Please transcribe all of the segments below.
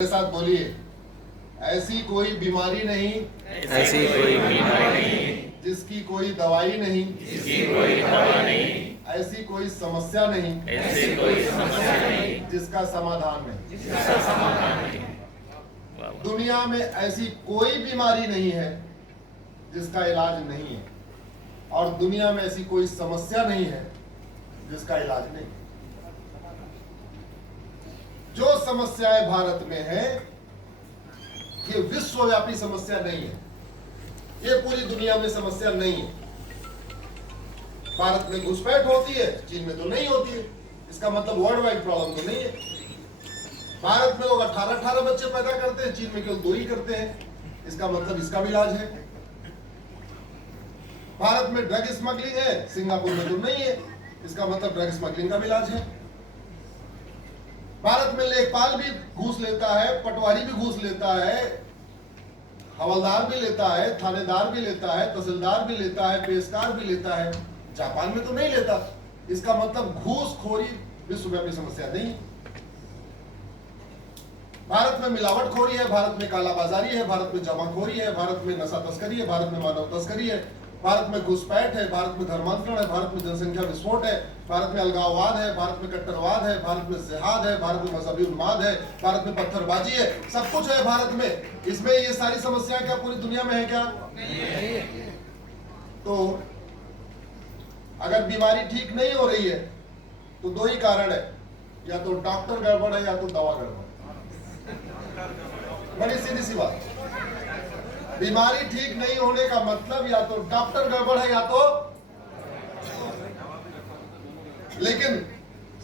मेरे साथ बोलिए, ऐसी कोई बीमारी नहीं, ऐसी कोई बीमारी नहीं, जिसकी कोई दवाई नहीं, जिसकी कोई दवा नहीं, ऐसी कोई समस्या नहीं, ऐसी कोई समस्या नहीं, जिसका समाधान नहीं। जिसका समाधान नहीं। दुनिया में ऐसी कोई बीमारी नहीं है जिसका इलाज नहीं है, और दुनिया में ऐसी कोई समस्या नहीं है जिसका इलाज नहीं। जो समस्याएं भारत में है ये विश्वव्यापी समस्या नहीं है, ये पूरी दुनिया में समस्या नहीं है। भारत में घुसपैठ होती है, चीन में तो नहीं होती है, इसका मतलब वर्ल्ड वाइड प्रॉब्लम तो नहीं है। भारत में लोग 18-18 बच्चे पैदा करते हैं, चीन में केवल 2 ही करते हैं, इसका मतलब इसका भी इलाज है। भारत में ड्रग स्मगलिंग है, सिंगापुर में तो नहीं है, इसका मतलब ड्रग स्मगलिंग का भी इलाज है। भारत में लेखपाल भी घूस लेता है, पटवारी भी घूस लेता है, हवलदार भी लेता है, थानेदार भी लेता है, तहसीलदार भी लेता है, पेशकार भी लेता है। जापान में तो नहीं लेता, इसका मतलब घूसखोरी विश्वव्यापी समस्या नहीं। भारत में मिलावटखोरी है, भारत में कालाबाजारी है, भारत में जमाखोरी है, भारत में नशा तस्करी है, भारत में मानव तस्करी है, भारत में घुसपैठ है, भारत में धर्मांतरण है, भारत में जनसंख्या विस्फोट है, भारत में अलगाववाद है, भारत में कट्टरवाद है, भारत में जिहाद है, भारत में मजहबी उन्माद है, भारत में पत्थरबाजी है, सब कुछ है भारत में। इसमें ये सारी समस्याएं क्या पूरी दुनिया में है क्या? नहीं। तो अगर बीमारी ठीक नहीं हो रही है तो 2 ही कारण है, या तो डॉक्टर गड़बड़ है या तो दवा गड़बड़। बड़ी सीधी सी बात। बीमारी ठीक नहीं होने का मतलब या तो डॉक्टर गड़बड़ है या तो, लेकिन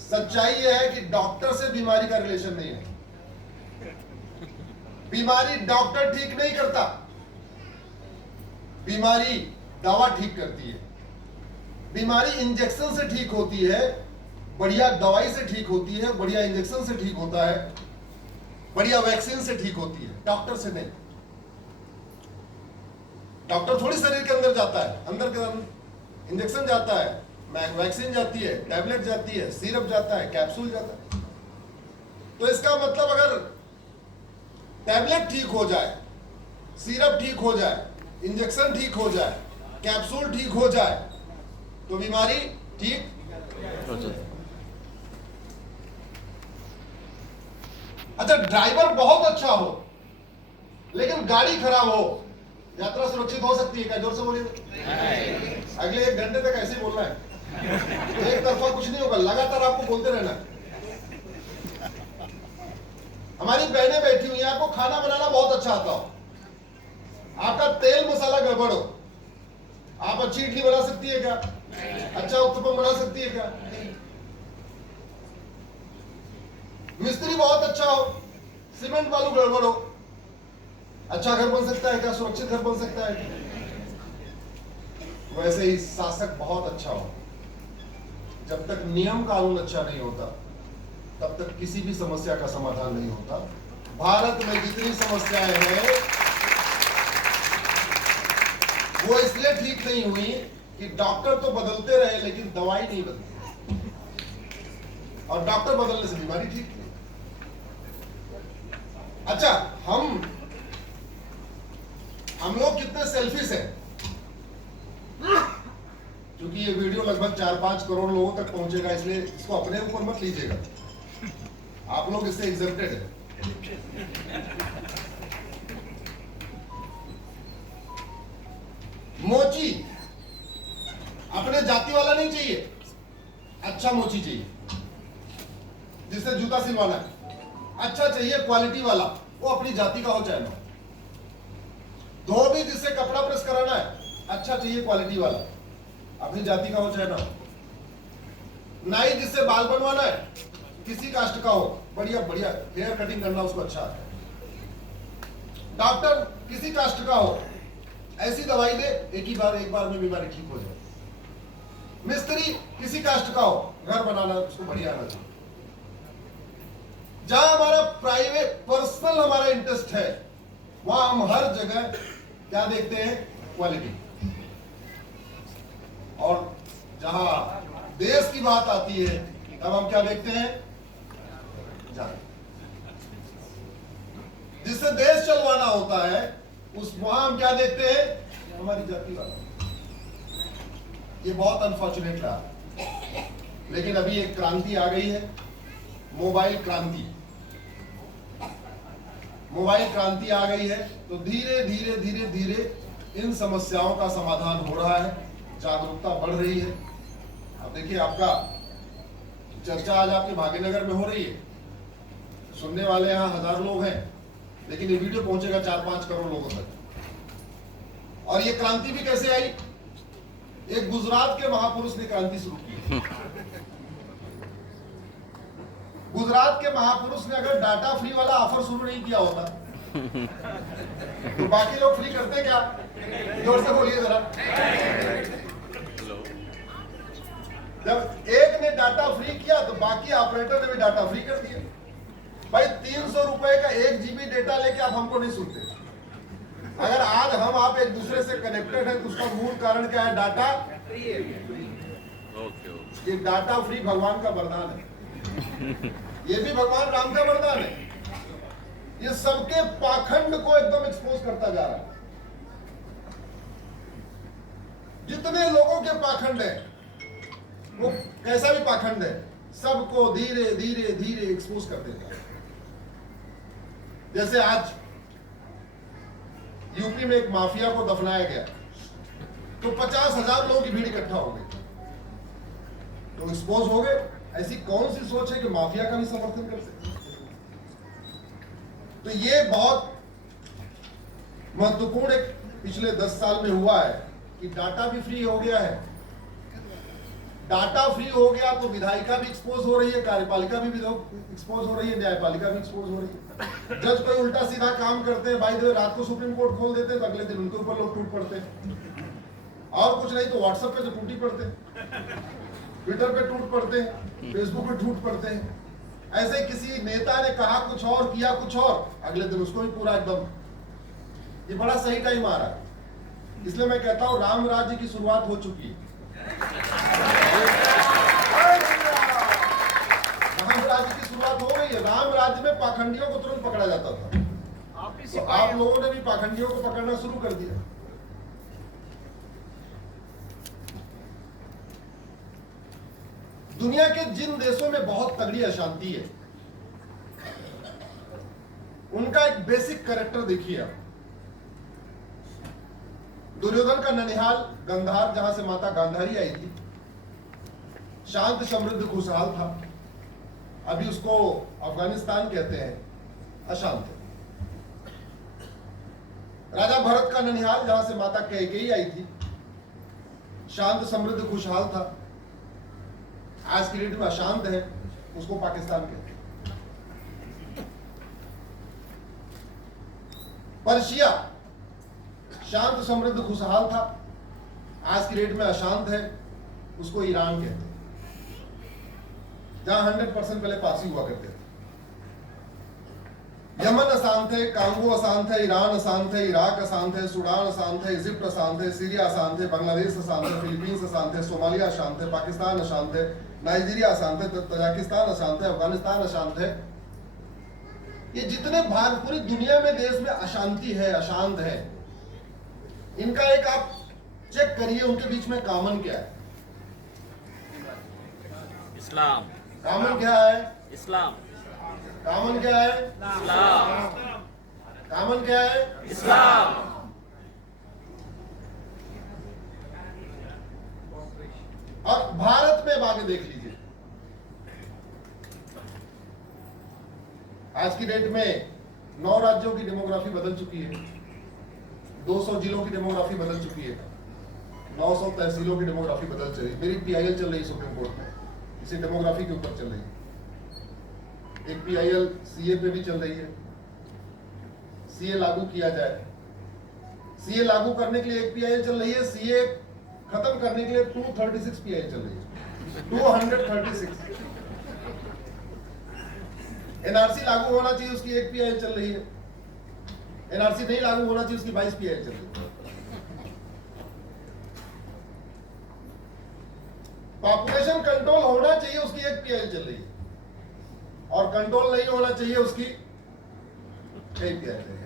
सच्चाई यह है कि डॉक्टर से बीमारी का रिलेशन नहीं है। बीमारी डॉक्टर ठीक नहीं करता, बीमारी दवा ठीक करती है। बीमारी इंजेक्शन से ठीक होती है, बढ़िया दवाई से ठीक होती है, बढ़िया इंजेक्शन से ठीक होता है, बढ़िया वैक्सीन से ठीक होती है, डॉक्टर से नहीं। डॉक्टर थोड़ी शरीर के अंदर जाता है, अंदर के अंदर इंजेक्शन जाता है, वैक्सीन जाती है, टैबलेट जाती है, सिरप जाता है, कैप्सूल जाता है। तो इसका मतलब अगर टैबलेट ठीक हो जाए, सिरप ठीक हो जाए, इंजेक्शन ठीक हो जाए, कैप्सूल ठीक हो जाए, तो बीमारी ठीक हो जाए। अच्छा, ड्राइवर बहुत अच्छा हो लेकिन गाड़ी खराब हो, यात्रा सुरक्षित हो सकती है क्या? जोर से बोलिए। अगले 1 घंटे तक ऐसे ही बोलना है, एक तरफा कुछ नहीं होगा, लगातार आपको बोलते रहना है। हमारी बहनें बैठी हुई हैं, आपको खाना बनाना बहुत अच्छा आता हो, आपका तेल मसाला गड़बड़ हो, आप अच्छी इडली बना सकती है क्या? अच्छा उत्तपम बना सकती है क्या? मिस्त्री बहुत अच्छा हो, सीमेंट बालू गड़बड़ हो, अच्छा घर बन सकता है क्या? सुरक्षित घर बन सकता है क्या? वैसे ही शासक बहुत अच्छा हो, जब तक नियम कानून अच्छा नहीं होता तब तक किसी भी समस्या का समाधान नहीं होता। भारत में जितनी समस्याएं हैं वो इसलिए ठीक नहीं हुई कि डॉक्टर तो बदलते रहे लेकिन दवाई नहीं बदली, और डॉक्टर बदलने से बीमारी ठीक नहीं। अच्छा, हम लोग कितने सेल्फिश हैं, क्योंकि ये वीडियो लगभग 4-5 करोड़ लोगों तक पहुंचेगा, इसलिए इसको अपने ऊपर मत लीजिएगा, आप लोग इससे एग्जेप्टेड है। मोची अपने जाति वाला नहीं चाहिए, अच्छा मोची चाहिए, जिससे जूता सिलवाना है। अच्छा चाहिए क्वालिटी वाला, वो अपनी जाति का हो चाहे ना। धोबी जिससे कपड़ा प्रेस कराना है, अच्छा चाहिए क्वालिटी वाला, अपनी जाति का हो चाहे ना। नाई जिससे बाल बनवाना है, किसी कास्ट का हो, बढ़िया बढ़िया हेयर कटिंग करना उसको अच्छा है। डॉक्टर किसी कास्ट का हो, ऐसी दवाई दे एक बार में बीमारी ठीक हो जाए। मिस्त्री किसी कास्ट का हो, घर बनाना उसको बढ़िया आना चाहिए। जहां हमारा प्राइवेट पर्सनल हमारा इंटरेस्ट है, वहां हम हर जगह क्या देखते हैं? क्वालिटी। और जहां देश की बात आती है तब हम क्या देखते हैं? जाति। जिससे देश चलवाना होता है उस वहां हम क्या देखते हैं, हमारी जाति वाला। ये बहुत अनफॉर्चुनेट रहा, लेकिन अभी एक क्रांति आ गई है, मोबाइल क्रांति। मोबाइल क्रांति आ गई है तो धीरे धीरे धीरे धीरे इन समस्याओं का समाधान हो रहा है, जागरूकता बढ़ रही है। अब देखिए, आपका चर्चा आज आपके भाग्यनगर में हो रही है, सुनने वाले यहाँ 1000 लोग हैं, लेकिन ये वीडियो पहुंचेगा 4-5 करोड़ लोगों तक। और ये क्रांति भी कैसे आई? एक गुजरात के महापुरुष ने क्रांति शुरू की। गुजरात के महापुरुष ने अगर डाटा फ्री वाला ऑफर शुरू नहीं किया होता तो बाकी लोग फ्री करते क्या? जोर से बोलिए जरा। जब एक ने डाटा फ्री किया तो बाकी ऑपरेटर ने भी डाटा फ्री कर दिया। भाई 300 रुपए का 1 GB डेटा लेके आप हमको नहीं सुनते। अगर आज हम आप एक दूसरे से कनेक्टेड हैं तो उसका मूल कारण क्या है? Data free. ये डाटा फ्री भगवान का वरदान है, ये भी भगवान राम का वरदान है। ये सबके पाखंड को एकदम एक्सपोज करता जा रहा है। जितने लोगों के पाखंड है, वो कैसा भी पाखंड है, सबको धीरे धीरे धीरे एक्सपोज कर देता है। जैसे आज यूपी में एक माफिया को दफनाया गया तो 50,000 लोगों की भीड़ इकट्ठा हो गई, तो एक्सपोज हो गए। ऐसी कौन सी सोच है कि माफिया का भी समर्थन कर सकते? तो ये बहुत महत्वपूर्ण एक पिछले 10 साल में हुआ है कि डाटा भी फ्री हो गया है। डाटा फ्री हो गया तो विधायिका भी एक्सपोज हो रही है, कार्यपालिका भी एक्सपोज हो रही है, न्यायपालिका भी एक्सपोज हो रही है। जज कोई उल्टा सीधा काम करते हैं, भाई रात को सुप्रीम कोर्ट खोल देते हैं तो अगले दिन उनके ऊपर लोग टूट पड़ते हैं। और कुछ नहीं तो व्हाट्सएप पे तो टूट ही पड़ते हैं, ट्विटर पे टूट पड़ते हैं, फेसबुक पे टूट पड़ते हैं। ऐसे किसी नेता ने कहा कुछ और, किया कुछ और, अगले दिन उसको भी पूरा एकदम। ये बड़ा सही टाइम आ रहा है, इसलिए मैं कहता हूं राम राज्य की शुरुआत हो चुकी है। राम राज्य की शुरुआत हो गई है। राम राज्य में पाखंडियों को तुरंत पकड़ा जाता था, तो आप लोगों ने भी पाखंडियों को पकड़ना शुरू कर दिया। दुनिया के जिन देशों में बहुत तगड़ी अशांति है, उनका एक बेसिक कैरेक्टर देखिए आप। दुर्योधन का ननिहाल गंधार, जहां से माता गांधारी आई थी, शांत समृद्ध खुशहाल था। अभी उसको अफगानिस्तान कहते हैं, अशांत है। राजा भरत का ननिहाल, जहां से माता कैकेयी आई थी, शांत समृद्ध खुशहाल था। आज की डेट में अशांत है, उसको पाकिस्तान कहते हैं। पर्शिया शांत समृद्ध खुशहाल था, आज की डेट में अशांत है, उसको ईरान कहते हैं, जहां 100% पहले पारसी हुआ करते थे। यमन अशांत है, कांगो अशांत है, ईरान अशांत है, इराक अशांत है, सूडान अशांत है, इजिप्ट अशांत है, सीरिया अशांत है, बांग्लादेश अशांत है, फिलीपींस अशांत है, सोमालिया अशांत है, पाकिस्तान अशांत है, नाइजीरिया अशांत है, तजाकिस्तान अशांत है, अफगानिस्तान अशांत है। ये जितने भाग पूरी दुनिया में देश में अशांति है, अशांत है, इनका एक आप चेक करिए, उनके बीच में कॉमन क्या है? इस्लाम। कॉमन क्या है? इस्लाम। कॉमन क्या है? इस्लाम। कॉमन क्या है? इस्लाम। और भारत में आगे देख लीजिए, आज की डेट में 9 राज्यों की डेमोग्राफी बदल चुकी है, 200 जिलों की डेमोग्राफी बदल चुकी है, 900 तहसीलों की डेमोग्राफी बदल चली। मेरी PIL चल रही है सुप्रीम कोर्ट में, इसी डेमोग्राफी के ऊपर चल रही है। एक PIL CA पे भी चल रही है, CA लागू किया जाए। CA लागू करने के लिए एक PIL चल रही है, CA खत्म करने के लिए 236 PIL चल रही है, 236। NRC लागू होना चाहिए, उसकी एक PIL चल रही है। NRC नहीं लागू होना चाहिए, उसकी 22 PIL चल रही है। पॉपुलेशन कंट्रोल होना चाहिए, उसकी एक PIL चल रही है, और कंट्रोल नहीं होना चाहिए, उसकी नहीं कहते हैं।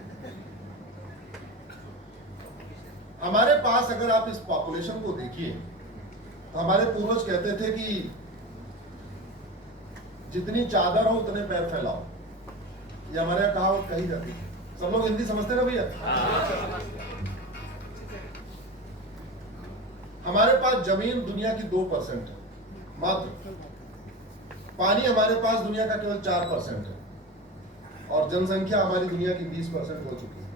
हमारे पास अगर आप इस पॉपुलेशन को देखिए तो हमारे पूर्वज कहते थे कि जितनी चादर हो उतने पैर फैलाओ। ये हमारे यहाँ कहावत कही जाती है। सब लोग हिंदी समझते ना भैया? हमारे पास जमीन दुनिया की 2% है मात्र। पानी हमारे पास दुनिया का केवल 4% है और जनसंख्या हमारी दुनिया की 20% हो चुकी है।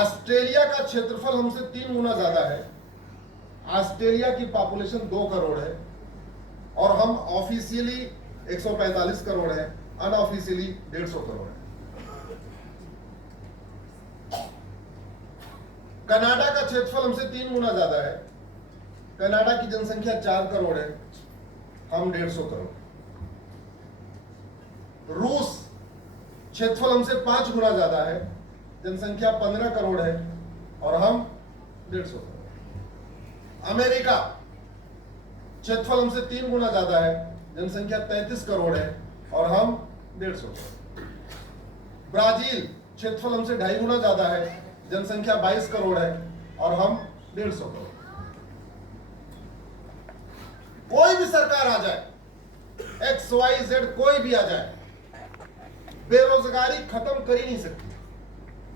ऑस्ट्रेलिया का क्षेत्रफल हमसे 3 गुना ज्यादा है। ऑस्ट्रेलिया की पॉपुलेशन 2 करोड़ है और हम ऑफिशियली 145 करोड़ है, अनऑफिशियली 150 करोड़ है। कनाडा का क्षेत्रफल हमसे 3 गुना ज्यादा है। कनाडा की जनसंख्या 4 करोड़ है, हम 150 करोड़। रूस क्षेत्रफल हमसे 5 गुना ज्यादा है, जनसंख्या 15 करोड़ है और हम 150 करोड़। अमेरिका क्षेत्रफल हमसे 3 गुना ज्यादा है, जनसंख्या 33 करोड़ है और हम 150 करोड़। ब्राजील क्षेत्रफल हमसे 2.5 गुना ज्यादा है, जनसंख्या 22 करोड़ है और हम 150 करोड़। कोई भी सरकार आ जाए, XYZ कोई भी आ जाए, बेरोजगारी खत्म कर ही नहीं सकती।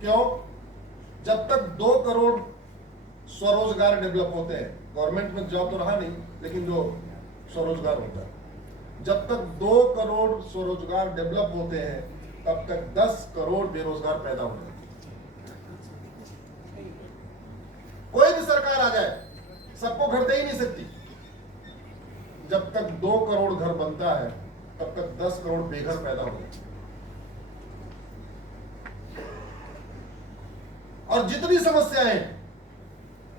क्यों? जब तक 2 करोड़ स्वरोजगार डेवलप होते हैं, गवर्नमेंट में जॉब तो रहा नहीं, लेकिन जो स्वरोजगार होता है, जब तक 2 करोड़ स्वरोजगार डेवलप होते हैं तब तक 10 करोड़ बेरोजगार पैदा हो जाते हैं। कोई भी सरकार आ जाए, सबको घर दे ही नहीं सकती। जब तक 2 करोड़ घर बनता है तब तक 10 करोड़ बेघर पैदा हो जाते हैं। और जितनी समस्याएं,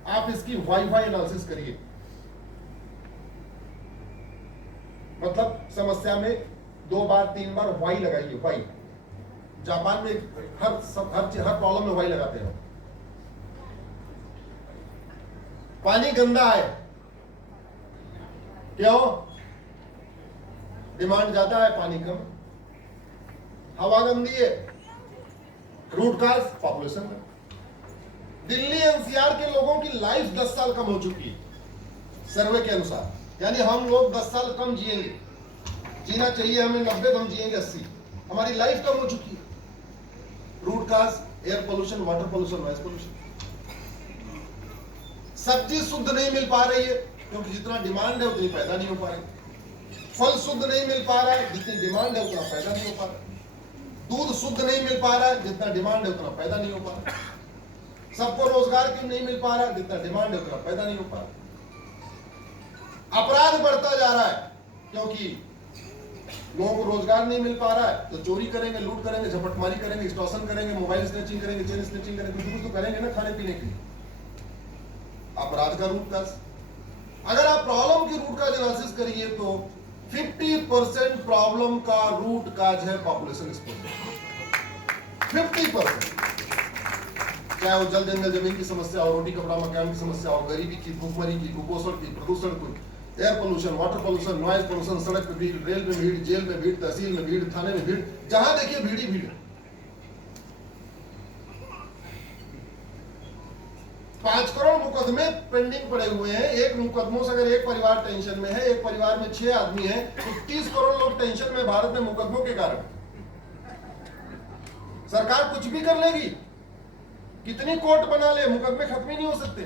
आप इसकी वाईफाई एनालिसिस करिए। मतलब समस्या में 2 बार 3 बार वाई लगाइए। वाई, जापान में हर प्रॉब्लम में वाई लगाते हैं। पानी गंदा है, क्यों? डिमांड ज्यादा है, पानी कम। हवा गंदी है, रूट काज पॉपुलेशन में। दिल्ली एनसीआर के लोगों की लाइफ 10 साल कम हो चुकी है सर्वे के अनुसार, यानी हम लोग 10 साल कम जिएंगे। जीना चाहिए हमें 90, तो हम जिएंगे 80। हमारी लाइफ कम हो चुकी है। Root cause air pollution, water pollution, noise pollution. सब्जी शुद्ध नहीं मिल पा रही है क्योंकि जितना डिमांड है उतनी पैदा नहीं हो पा रही। फल शुद्ध नहीं मिल पा रहा है, जितनी डिमांड है उतना पैदा नहीं हो पा रहा। दूध शुद्ध नहीं मिल पा रहा है, जितना डिमांड है उतना पैदा नहीं हो पा रहा। सबको रोजगार क्यों नहीं मिल पा रहा, जितना डिमांड है उतना पैदा नहीं हो पा रहा। अपराध बढ़ता जा रहा है क्योंकि लोगों को रोजगार नहीं मिल पा रहा है, तो चोरी करेंगे, लूट करेंगे, झपटमारी करेंगे, एक्सटॉर्शन करेंगे, मोबाइल स्नैचिंग करेंगे, चेन स्नैचिंग करेंगे, कुछ तो करेंगे ना खाने पीने के लिए। अपराध का रूट काज। अगर आप प्रॉब्लम की रूट काज एनालिसिस करिए तो 50% प्रॉब्लम का रूट काज है पॉपुलेशन एक्सप्लोजन। 50%। चाहे वो जल जंगल जमीन की समस्या हो, रोटी कपड़ा मकान की समस्या हो, गरीबी की, भूखमरी की, कुपोषण की, प्रदूषण की, air pollution, water pollution, noise pollution, सड़क पे भीड़, रेल में भीड़, जेल में भीड़, तहसील में भीड़, थाने में भीड़, जहां देखिए भीड़ ही भीड़। 5 करोड़ मुकदमे पेंडिंग पड़े हुए हैं। एक मुकदमों से अगर एक परिवार टेंशन में है, एक परिवार में 6 आदमी हैं, तो 30 करोड़ लोग टेंशन में भारत में मुकदमों के कारण। सरकार कुछ भी कर लेगी, कितनी कोर्ट बना ले, मुकदमे खत्म ही नहीं हो सकते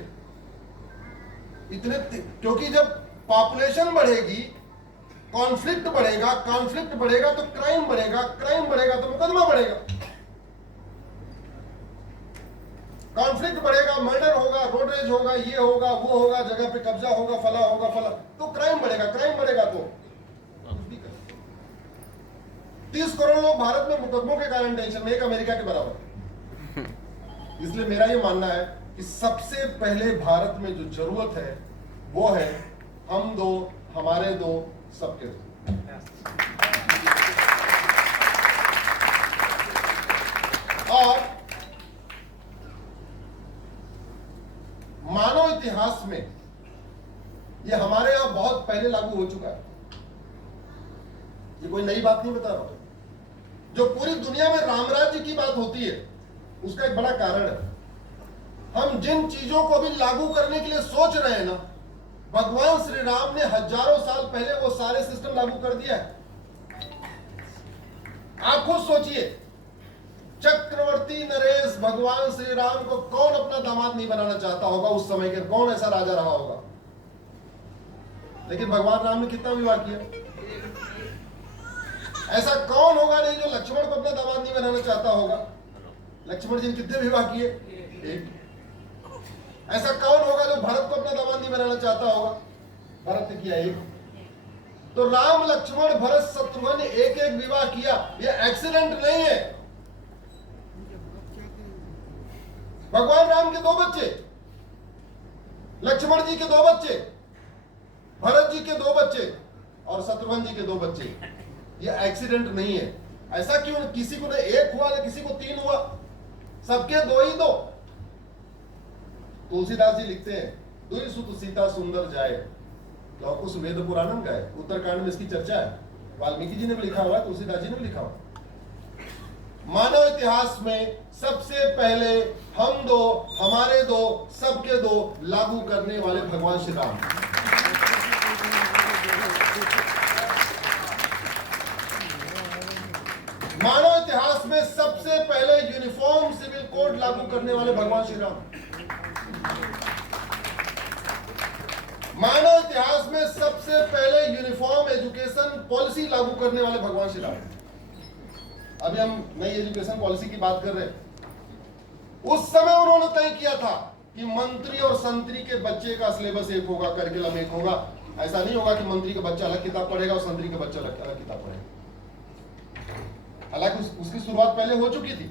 इतने। क्योंकि जब पॉपुलेशन बढ़ेगी, कॉन्फ्लिक्ट बढ़ेगा, कॉन्फ्लिक्ट बढ़ेगा तो क्राइम बढ़ेगा, क्राइम बढ़ेगा तो मुकदमा बढ़ेगा। कॉन्फ्लिक्ट बढ़ेगा, मर्डर होगा, रोड रेज होगा, ये होगा, वो होगा, जगह पे कब्जा होगा, फला होगा, फला, तो क्राइम बढ़ेगा, क्राइम बढ़ेगा तो 30 करोड़ लोग भारत में मुकदमों के कारण टेंशन में, एक अमेरिका के बराबर। इसलिए मेरा ये मानना है कि सबसे पहले भारत में जो जरूरत है वो है हम दो, हमारे दो, सबके दो। और मानव इतिहास में ये हमारे यहां बहुत पहले लागू हो चुका है। ये कोई नई बात नहीं बता रहा हूं। जो पूरी दुनिया में राम राज्य की बात होती है, उसका एक बड़ा कारण है, हम जिन चीजों को भी लागू करने के लिए सोच रहे हैं ना, भगवान श्री राम ने हजारों साल पहले वो सारे सिस्टम लागू कर दिया है। आप खुद सोचिए, चक्रवर्ती नरेश भगवान श्री राम को कौन अपना दामाद नहीं बनाना चाहता होगा उस समय के, कौन ऐसा राजा रहा होगा? लेकिन भगवान राम ने कितना विवाह किया? ऐसा कौन होगा नहीं जो लक्ष्मण को अपना दामाद नहीं बनाना चाहता होगा? लक्ष्मण जी ने कितने विवाह किए? एक। ऐसा कौन होगा जो भरत को अपना दामाद नहीं बनाना चाहता होगा? भरत ने किया एक। तो राम लक्ष्मण भरत शत्रुघ्न एक एक विवाह किया, ये एक्सीडेंट नहीं है। भगवान राम के 2 बच्चे, लक्ष्मण जी के 2 बच्चे, भरत जी के 2 बच्चे और शत्रुघ्न जी के 2 बच्चे, ये एक्सीडेंट नहीं है। ऐसा क्यों? किसी को ने 1 हुआ, किसी को 3 हुआ, सबके 2 ही 2। तुलसीदास जी लिखते हैं, दुई सुत सीता सुंदर जाए, लौकुश वेद पुराणम गाए। उत्तरकांड में इसकी चर्चा है, वाल्मीकि जी ने भी लिखा हुआ है, तुलसीदास जी ने भी लिखा हुआ है। मानव इतिहास में सबसे पहले हम 2, हमारे 2, सबके 2 लागू करने वाले भगवान श्री राम। मानव इतिहास में सबसे पहले यूनिफॉर्म सिविल कोड लागू करने वाले भगवान श्री राम। मानव इतिहास में सबसे पहले यूनिफॉर्म एजुकेशन पॉलिसी लागू करने वाले भगवान श्री राम। अभी हम नई एजुकेशन पॉलिसी की बात कर रहे हैं। उस समय उन्होंने तय किया था कि मंत्री और संतरी के बच्चे का सिलेबस एक होगा, करिकुलम एक होगा। ऐसा नहीं होगा कि मंत्री का बच्चा अलग किताब पढ़ेगा और संतरी का बच्चा अलग किताब पढ़ेगा। हालांकि उसकी शुरुआत पहले हो चुकी थी,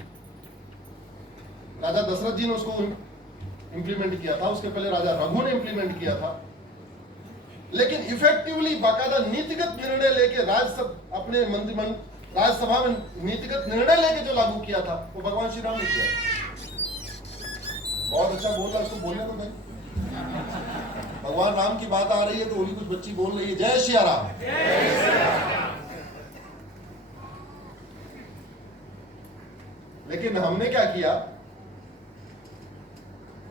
राजा दशरथ जी ने उसको इंप्लीमेंट किया था, उसके पहले राजा रघु ने इंप्लीमेंट किया था। लेकिन इफेक्टिवली बाकायदा नीतिगत निर्णय लेके राज्यसभा में नीतिगत निर्णय लेके जो लागू किया था वो भगवान श्री राम ने किया। बहुत अच्छा बोल रहा है, उसको बोलने तो भाई। भगवान राम की बात आ रही है तो वो भी कुछ बच्ची बोल रही है, जय श्री राम। लेकिन हमने क्या किया?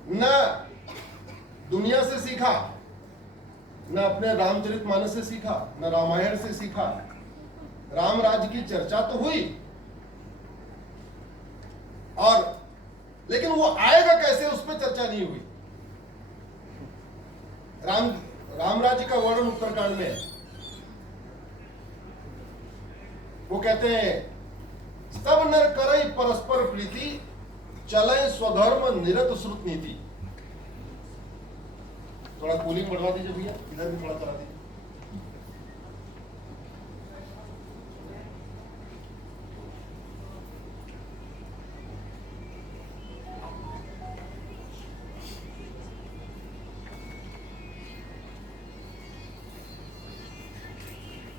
न दुनिया से सीखा, न अपने रामचरितमानस से सीखा, न रामायण से सीखा। राम राज्य की चर्चा तो हुई, और लेकिन वो आएगा कैसे उस पर चर्चा नहीं हुई। राम राज्य का वर्णन उत्तरकांड में है। वो कहते हैं, सब नर करई परस्पर प्रीति, चले स्वधर्म निरत श्रुत नीति। थोड़ा कूलिंग बढ़वा दीजिए भैया, इधर भी थोड़ा करा दीजिए।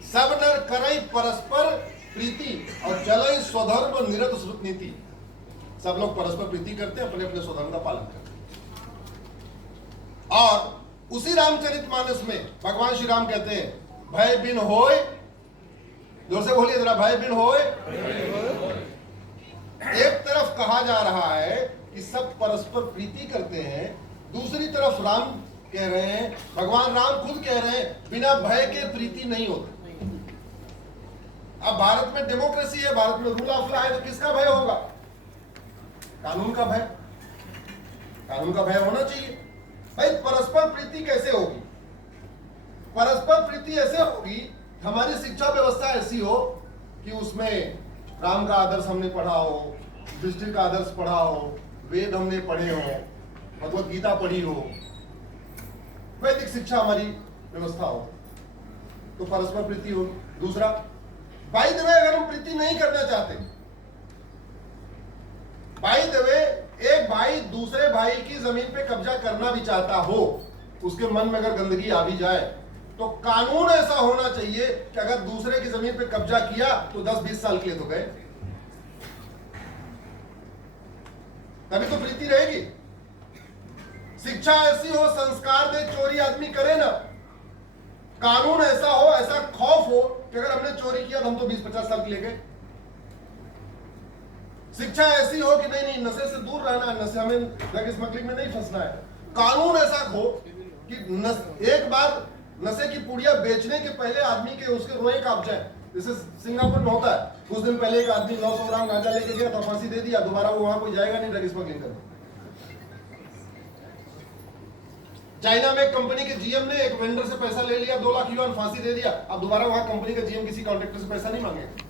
सब नर करई परस्पर प्रीति और चलई स्वधर्म निरत श्रुत नीति। सब लोग परस्पर प्रीति करते हैं, अपने अपने स्वधर्म का पालन करते हैं। और उसी रामचरितमानस में भगवान श्री राम कहते हैं, भय बिन होय, जोर से बोलिए जरा, भय बिन होय। एक तरफ कहा जा रहा है कि सब परस्पर प्रीति करते हैं, दूसरी तरफ राम कह रहे हैं, भगवान राम खुद कह रहे हैं, बिना भय के प्रीति नहीं होती। अब भारत में डेमोक्रेसी है, भारत में रूल ऑफ लॉ है, तो किसका भय होगा? कानून का भय। कानून का भय होना चाहिए। भाई परस्पर प्रीति कैसे होगी? परस्पर प्रीति ऐसे होगी, हमारी शिक्षा व्यवस्था ऐसी हो कि उसमें राम का आदर्श हमने पढ़ा हो, युधिष्ठिर का आदर्श पढ़ा हो, वेद हमने पढ़े हो, भगवत गीता पढ़ी हो, वैदिक शिक्षा हमारी व्यवस्था हो, तो परस्पर प्रीति होगी। दूसरा, बाय द वे अगर हम प्रीति नहीं करना चाहते, बाय द वे एक भाई दूसरे भाई की जमीन पे कब्जा करना भी चाहता हो, उसके मन में अगर गंदगी आ भी जाए, तो कानून ऐसा होना चाहिए कि अगर दूसरे की जमीन पे कब्जा किया तो 10-20 साल के लिए तो गए, तभी तो प्रीति रहेगी। शिक्षा ऐसी हो, संस्कार दे, चोरी आदमी करे ना। कानून ऐसा हो, ऐसा खौफ हो कि अगर हमने चोरी किया तो हम तो 20-50 साल के लिए गए। शिक्षा ऐसी हो कि नहीं नहीं नशे से दूर रहना है, नशे हमें ड्रग स्मगलिंग में नहीं फंसना है। कानून ऐसा हो कि एक बार नशे की पुड़िया बेचने के पहले आदमी के उसके रोए कांप जाए। जैसे सिंगापुर में होता है, कुछ दिन पहले एक आदमी 900 ग्राम गांजा लेके गया था, फांसी दे दिया, दोबारा वो वहां कोई जाएगा नहीं ड्रग स्मगलिंग करने। चाइना में एक कंपनी के जीएम ने एक वेंडर से पैसा ले लिया, 2 लाख युआन, फांसी दे दिया। अब दोबारा वहां कंपनी का जीएम किसी कॉन्ट्रैक्टर से पैसा नहीं मांगेगा।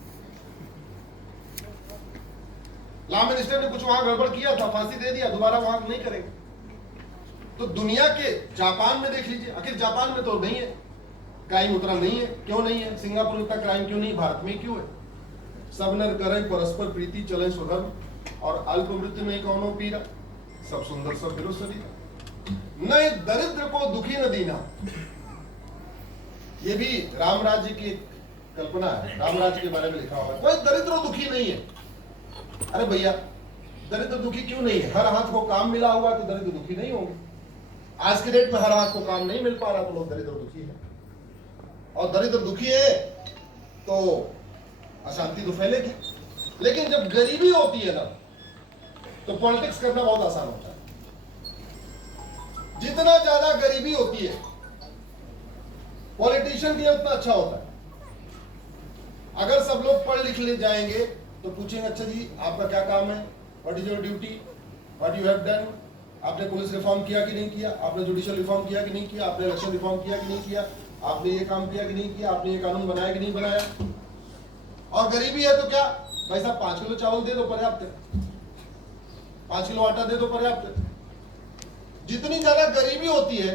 लॉ मिनिस्टर ने कुछ वहां गड़बड़ किया था, फांसी दे दिया, दोबारा वहां नहीं करेंगे। तो दुनिया के जापान में देख लीजिए, आखिर जापान में तो नहीं है, क्राइम उतना नहीं है। क्यों नहीं है? सिंगापुर में इतना क्राइम क्यों नहीं, भारत में क्यों है? सब नर करे परस्पर प्रीति चले सुधर्म, और अल्प मृत्यु नहीं कौनो पीरा, सब सुंदर सब बिरो शरीर, नहीं दरिद्र को दुखी न दीना। ये भी राम राज्य की कल्पना है, राम राज्य के बारे में लिखा हुआ है, कोई दरिद्र और दुखी नहीं है। अरे भैया, दरिद्र दुखी क्यों नहीं है? हर हाथ को काम मिला हुआ तो दरिद्र दुखी नहीं होंगे। आज के डेट में हर हाथ को काम नहीं मिल पा रहा तो लोग दरिद्र दुखी है, और दरिद्र दुखी है तो अशांति तो फैलेगी। लेकिन जब गरीबी होती है ना, तो पॉलिटिक्स करना बहुत आसान होता है। जितना ज्यादा गरीबी होती है, पॉलिटिशियन भी उतना अच्छा होता है। अगर सब लोग पढ़ लिख ले जाएंगे तो पूछेंगे, अच्छा जी आपका क्या काम है, what is your duty, what you have done, आपने पुलिस रिफॉर्म किया कि नहीं किया, आपने जुडिशियल रिफॉर्म किया कि नहीं किया, आपने इलेक्शन रिफॉर्म किया कि नहीं किया, आपने ये काम किया कि नहीं किया, आपने ये कानून बनाया कि नहीं बनाया। और गरीबी है तो क्या भाई साहब, 5 किलो चावल दे दो पर्याप्त है, 5 किलो आटा दे दो पर्याप्त है। जितनी ज्यादा गरीबी होती है,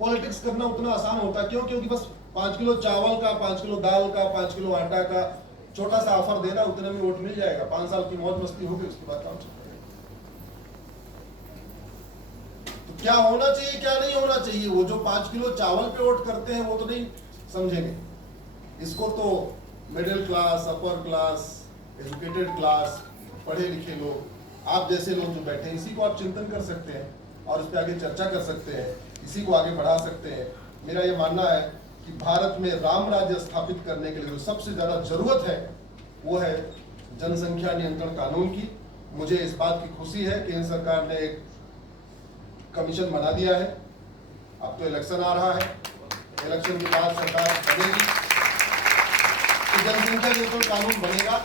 पॉलिटिक्स करना उतना आसान होता है। क्यों? क्योंकि बस 5 किलो चावल का, 5 किलो दाल का, 5 किलो आटा का छोटा सा ऑफर देना, उतने में वोट मिल जाएगा। 5 साल की मौज मस्ती होगी, उसके बाद काम चलता है। तो क्या होना चाहिए क्या नहीं होना चाहिए, वो जो 5 किलो चावल पे वोट करते हैं वो तो नहीं समझेंगे। इसको तो middle class, upper class, educated class, पढ़े लिखे लोग, आप जैसे लोग जो बैठे हैं, इसी को आप चिंतन कर सकते हैं और इस पर आगे चर्चा कर सकते हैं, इसी को आगे बढ़ा सकते हैं। मेरा ये मानना है कि भारत में राम राज्य स्थापित करने के लिए जो सबसे ज्यादा जरूरत है वो है जनसंख्या नियंत्रण कानून की। मुझे इस बात की खुशी है कि केंद्र सरकार ने एक कमीशन बना दिया है। अब तो इलेक्शन आ रहा है, इलेक्शन के बाद सरकार बनेगी तो जनसंख्या नियंत्रण कानून बनेगा।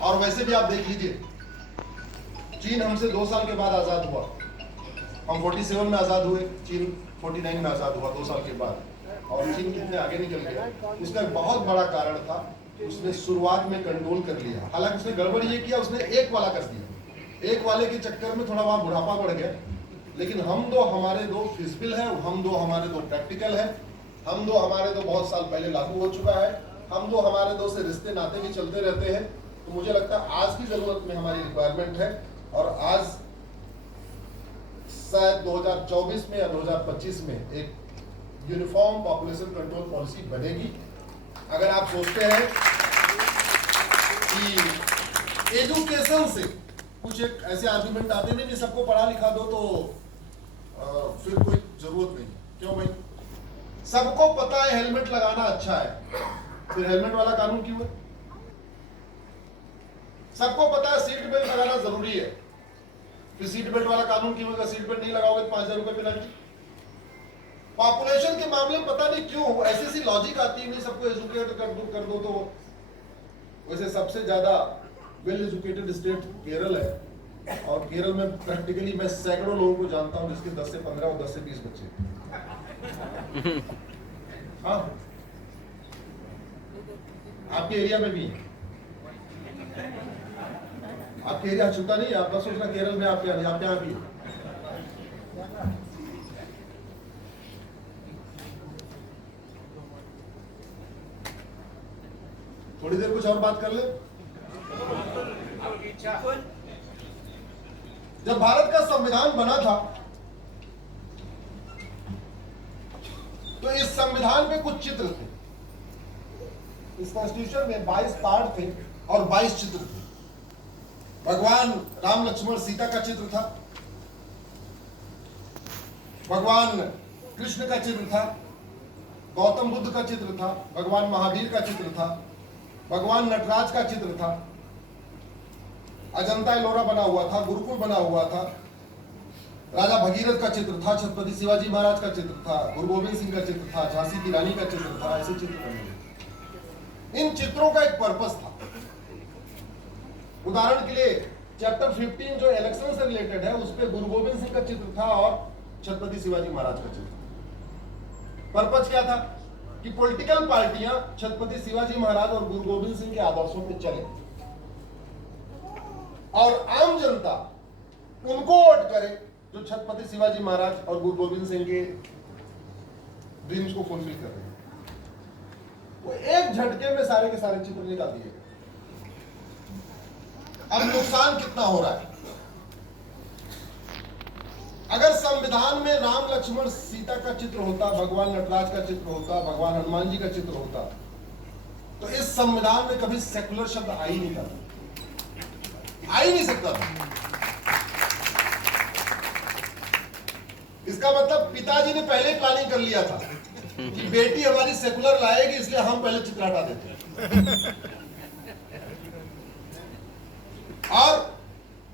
और वैसे भी आप देख लीजिए, चीन हमसे 2 साल के बाद आजाद हुआ, हम 47 में आजाद हुए, चीन 49 में आजाद हुआ 2 साल के बाद। और चीन कितने आगे निकल गया, उसका एक बहुत बड़ा कारण था उसने शुरुआत में कंट्रोल कर लिया। हालांकि उसने गड़बड़ ये किया, उसने एक वाला कर दिया, एक वाले के चक्कर में थोड़ा वहां बुढ़ापा बढ़ गया। लेकिन हमारे दो फिजिबल है, हमारे दो प्रैक्टिकल है, हमारे दो बहुत साल पहले लागू हो चुका है, हमारे दो से रिश्ते नाते भी चलते रहते हैं। तो मुझे लगता है आज की जरूरत में हमारी रिक्वायरमेंट है, और आज शायद 2024 में या 2025 में एक यूनिफॉर्म पॉपुलेशन कंट्रोल पॉलिसी बनेगी। अगर आप सोचते हैं कि एजुकेशन से कुछ एक ऐसे आर्गुमेंट आते नहीं कि सबको पढ़ा लिखा दो तो फिर कोई जरूरत नहीं। क्यों भाई? सबको पता है हेलमेट लगाना अच्छा है, फिर हेलमेट वाला कानून क्यों है? सबको पता है सीट बेल्ट लगाना जरूरी है, फिर सीट बेल्ट वाला कानून क्यों होगा? सीट बेल्ट नहीं लगाओगे तो 5,000 रुपए पेनल्टी। पॉपुलेशन के मामले में पता नहीं क्यों ऐसी सी लॉजिक आती है, नहीं सबको एजुकेट कर दो तो। वैसे सबसे ज्यादा वेल एजुकेटेड स्टेट केरल है, और केरल में प्रैक्टिकली मैं सैकड़ों लोगों को जानता हूं जिसके 10 से 15 और 10 से 20 बच्चे। हाँ, आपके एरिया में भी है। आपके एरिया छूटा नहीं है, आप बस सोचना केरल में आपके यहाँ भी है। थोड़ी देर कुछ और बात कर ले। जब भारत का संविधान बना था तो इस संविधान पे कुछ चित्र थे। इस कॉन्स्टिट्यूशन में 22 पार्ट थे और 22 चित्र थे। भगवान राम लक्ष्मण सीता का चित्र था, भगवान कृष्ण का चित्र था, गौतम बुद्ध का चित्र था, भगवान महावीर का चित्र था, भगवान नटराज का चित्र था, अजंता एलोरा बना हुआ था, गुरुकुल बना हुआ था, राजा भगीरथ का चित्र था, छत्रपति शिवाजी महाराज का चित्र था, गुरु गोविंद सिंह का चित्र था, झांसी की रानी का चित्र था, ऐसे चित्र बने हुए। इन चित्रों का एक पर्पस था। उदाहरण के लिए चैप्टर 15 जो इलेक्शन से रिलेटेड है, उस पे गुरु गोविंद सिंह का चित्र था और छत्रपति शिवाजी महाराज का चित्र। पर्पस क्या था कि पॉलिटिकल पार्टियां छत्रपति शिवाजी महाराज और गुरु गोविंद सिंह के आदर्शों पे चले और आम जनता उनको वोट करे जो छत्रपति शिवाजी महाराज और गुरु गोविंद सिंह के ड्रीम्स को फुलफिल कर रहे हैं। वो एक झटके में सारे के सारे चित्र निकाल दिए। अब नुकसान कितना हो रहा है? अगर संविधान में राम लक्ष्मण सीता का चित्र होता, भगवान नटराज का चित्र होता, भगवान हनुमान जी का चित्र होता, तो इस संविधान में कभी सेकुलर शब्द आ ही नहीं था, आ ही नहीं सकता था। इसका मतलब पिताजी ने पहले प्लानिंग कर लिया था कि बेटी हमारी सेकुलर लाएगी, इसलिए हम पहले चित्र हटा देते हैं। और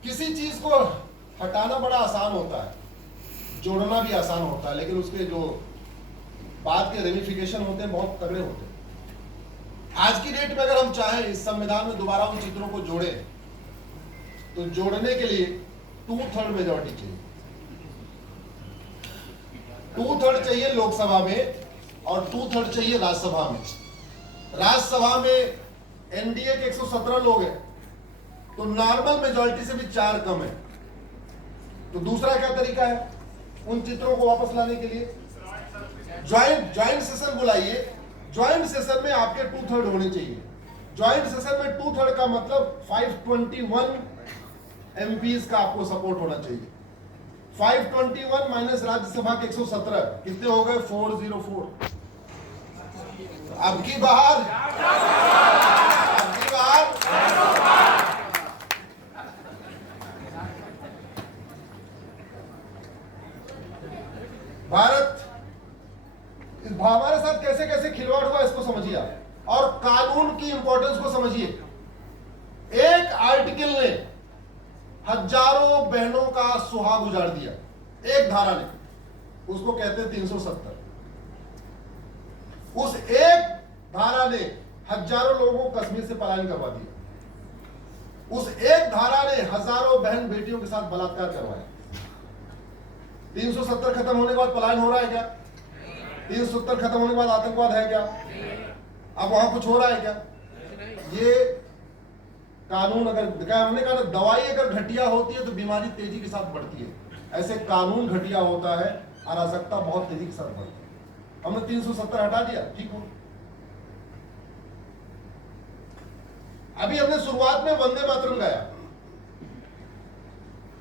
किसी चीज को हटाना बड़ा आसान होता है, जोड़ना भी आसान होता है, लेकिन उसके जो बाद के रेमिफिकेशन होते हैं बहुत तगड़े होते हैं। आज की डेट में अगर हम चाहें इस संविधान में दोबारा उन चित्रों को जोड़ें, तो जोड़ने के लिए 2/3 मेजॉरिटी चाहिए। 2/3 चाहिए लोकसभा में और 2/3 चाहिए राज्यसभा में। राज्यसभा में एनडीए के 117 लोग हैं, तो नॉर्मल मेजॉरिटी से भी 4 कम है। तो दूसरा क्या तरीका है उन चित्रों को वापस लाने के लिए? ज्वाइंट सेशन बुलाइए। ज्वाइंट सेशन में आपके 2/3 होने चाहिए। ज्वाइंट सेशन में 2/3 का मतलब 521 एमपीज का आपको सपोर्ट होना चाहिए। 521 माइनस राज्यसभा के 117 कितने हो गए? 404। अब की बार भारत हमारे साथ कैसे कैसे खिलवाड़ हुआ इसको समझिए आप, और कानून की इंपॉर्टेंस को समझिए। एक आर्टिकल ने हजारों बहनों का सुहाग उजाड़ दिया, एक धारा ने, उसको कहते हैं 370। उस एक धारा ने हजारों लोगों को कश्मीर से पलायन करवा दिया। उस एक धारा ने हजारों बहन बेटियों के साथ बलात्कार करवाया। 370 खत्म होने के बाद पलायन हो रहा है क्या? 370 खत्म होने के बाद आतंकवाद है क्या? अब वहां कुछ हो रहा है क्या? ये कानून, अगर हमने कहा ना, दवाई अगर घटिया होती है तो बीमारी तेजी के साथ बढ़ती है। ऐसे कानून घटिया होता है, अराजकता बहुत तेजी के साथ बढ़ती है। हमने 370 हटा दिया, ठीक हो। अभी हमने शुरुआत में वंदे मातरम गाया,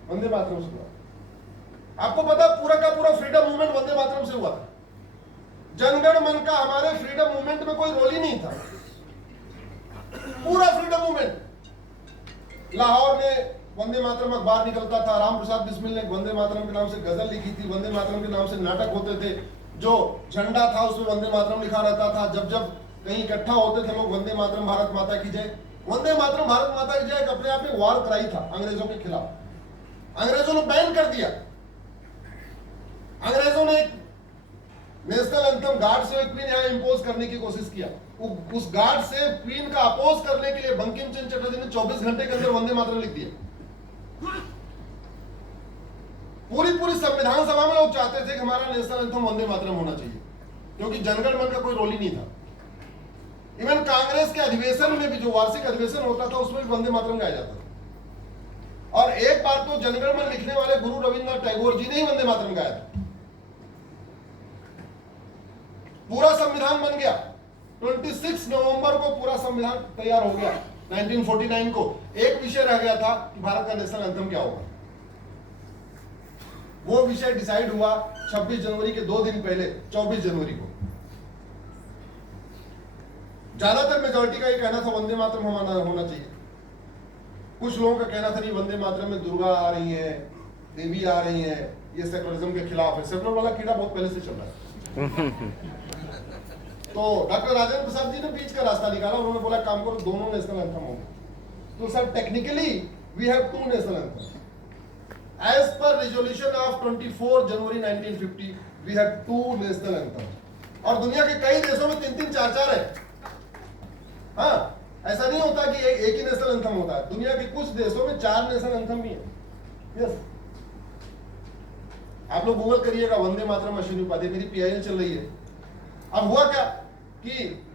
वंदे मातरम शुरुआत। आपको पता पूरा का पूरा फ्रीडम मूवमेंट वंदे मातरम से हुआ था। जनगण मन का हमारे फ्रीडम मूवमेंट में कोई रोल ही नहीं था। पूरा फ्रीडम मूवमेंट, लाहौर में वंदे मातरम अखबार निकलता था, राम प्रसाद बिस्मिल ने वंदे मातरम के नाम से गजल लिखी थी, वंदे मातरम के नाम से नाटक होते थे, जो झंडा था उसमें वंदे मातरम लिखा रहता था। जब जब कहीं इकट्ठा होते थे लोग, वंदे मातरम भारत माता की जय, वंदे मातरम भारत माता की जय अपने आप में वार कराई था अंग्रेजों के खिलाफ। अंग्रेजों ने बैन कर दिया। अंग्रेजों ने नेशनल एंथम गार्ड से क्वीन यहाँ इंपोज करने की कोशिश किया। उस गार्ड से क्वीन का अपोज करने के लिए बंकिम चंद्र चटर्जी ने 24 घंटे के अंदर वंदे मातरम लिख दिया। पूरी संविधान सभा में लोग चाहते थे कि हमारा नेशनल एंथम वंदे मातरम होना चाहिए, क्योंकि जनगण मन का कोई रोल ही नहीं था। इवन कांग्रेस के अधिवेशन में भी, जो वार्षिक अधिवेशन होता था, उसमें भी वंदे मातरम गाया जाता था। और एक बार तो जनगण मन लिखने वाले गुरु रविन्द्रनाथ टैगोर जी ने ही वंदे मातरम गाया था। पूरा संविधान बन गया। 26 नवंबर को पूरा संविधान तैयार हो गया 1949 को। एक विषय रह गया था कि भारत का नेशनल एंथम क्या होगा। वो विषय डिसाइड हुआ 26 जनवरी के 2 दिन पहले, 24 जनवरी को। ज्यादातर मेजॉरिटी का ये कहना था वंदे मातरम होना चाहिए। कुछ लोगों का कहना था नहीं, वंदे मातरम में दुर्गा आ रही है, देवी आ रही है, ये सेकुलरिज्म के खिलाफ है। सेकुलर वाला कीड़ा बहुत पहले से चल रहा है। तो डॉक्टर राजेंद्र प्रसाद जी ने बीच का रास्ता निकाला। उन्होंने बोला काम करो, दोनों नेशनल एंथम होंगे। तो sir technically we have two national anthems. As per resolution of 24 January 1950, we have two national anthems. और दुनिया के कई देशों में 3-3, 4-4 है. हाँ, ऐसा नहीं होता कि एक ही नेशनल एंथम होता है. दुनिया के कुछ देशों में 4 नेशनल एंथम भी है. यस, आप लोग गूगल करिएगा, वंदे मातरम अश्विनी उपाध्याय, मेरी पीआईएल चल रही है. अब हुआ क्या कि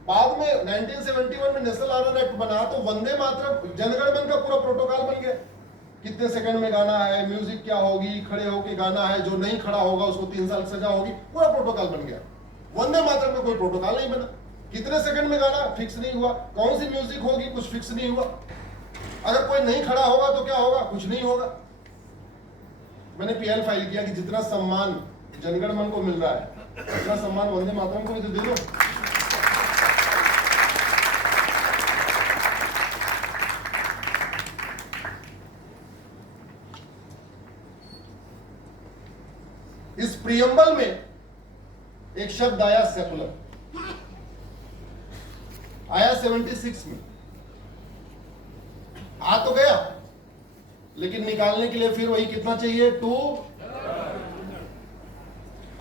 बाद में 1971 में नेशनल ऑनर एक्ट बना तो वंदे मातरम जनगण मन का पूरा प्रोटोकॉल बन गया. कितने सेकंड में गाना है, म्यूजिक क्या होगी, खड़े होके गाना है, जो नहीं खड़ा होगा उसको 3 साल सजा होगी, पूरा प्रोटोकॉल बन गया. वंदे मातरम में कोई प्रोटोकॉल नहीं बना. कितने सेकंड में गाना फिक्स नहीं हुआ, कौन सी म्यूजिक होगी कुछ फिक्स नहीं हुआ. अगर कोई नहीं खड़ा होगा तो क्या होगा, कुछ नहीं होगा. मैंने पीएल फाइल किया कि जितना सम्मान जनगण मन को मिल रहा है उतना सम्मान वंदे मातरम को भी तो दे दो. इस प्रियम्बल में एक शब्द आया सेकुलर, आया 76 में. आ तो गया, लेकिन निकालने के लिए फिर वही कितना चाहिए, 2.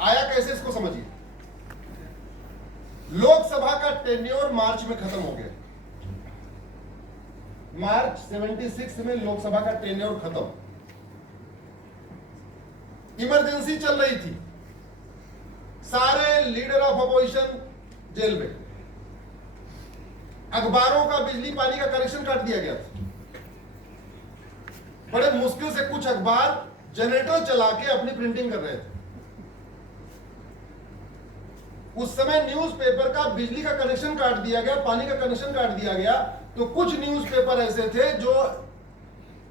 आया कैसे, इसको समझिए. लोकसभा का टेन्योर मार्च में खत्म हो गया. मार्च 76 में लोकसभा का टेन्योर खत्म. इमरजेंसी चल रही थी, सारे लीडर ऑफ अपोजिशन जेल में. अखबारों का बिजली पानी का कनेक्शन काट दिया गया था. बड़े मुश्किल से कुछ अखबार जनरेटर चला के अपनी प्रिंटिंग कर रहे थे. उस समय न्यूज़पेपर का बिजली का कनेक्शन काट दिया गया, पानी का कनेक्शन काट दिया गया, तो कुछ न्यूज़पेपर ऐसे थे जो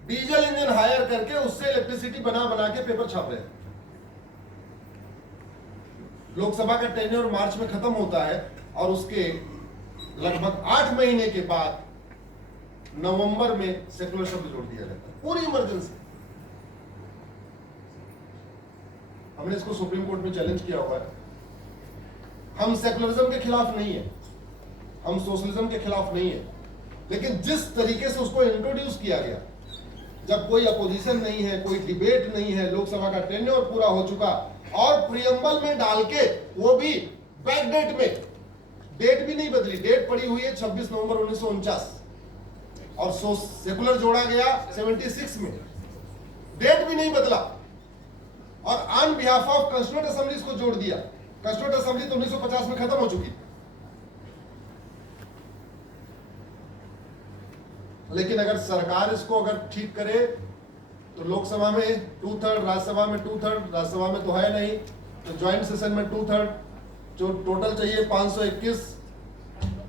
डीजल इंजन हायर करके उससे इलेक्ट्रिसिटी बना बना के पेपर छाप रहे थे. लोकसभा का टेन्योर मार्च में खत्म होता है और उसके लगभग 8 महीने के बाद नवंबर में सेकुलर शब्द जोड़ दिया जाता है. पूरी इमरजेंसी. हमने इसको सुप्रीम कोर्ट में चैलेंज किया हुआ है. हम सेकुलरिज्म के खिलाफ नहीं है, हम सोशलिज्म के खिलाफ नहीं है, लेकिन जिस तरीके से उसको इंट्रोड्यूस किया गया, जब कोई अपोजिशन नहीं है, कोई डिबेट नहीं है, लोकसभा का टेन्योर पूरा हो चुका और प्रियम्बल में डाल के, वो भी बैक डेट में, डेट भी नहीं बदली, डेट पड़ी हुई है 26 नवंबर 1949 और सेकुलर जोड़ा गया 76 में, डेट भी नहीं बदला. और on behalf of constituent assembly इसको जोड़ दिया. कॉन्स्टिट्यूएंट असेंबली तो 1950 में खत्म हो चुकी, लेकिन अगर सरकार इसको अगर ठीक करे तो लोकसभा में 2/3, राज्यसभा में 2/3, राज्यसभा में तो है नहीं, तो ज्वाइंट सेशन में 2/3, जो टोटल चाहिए 521,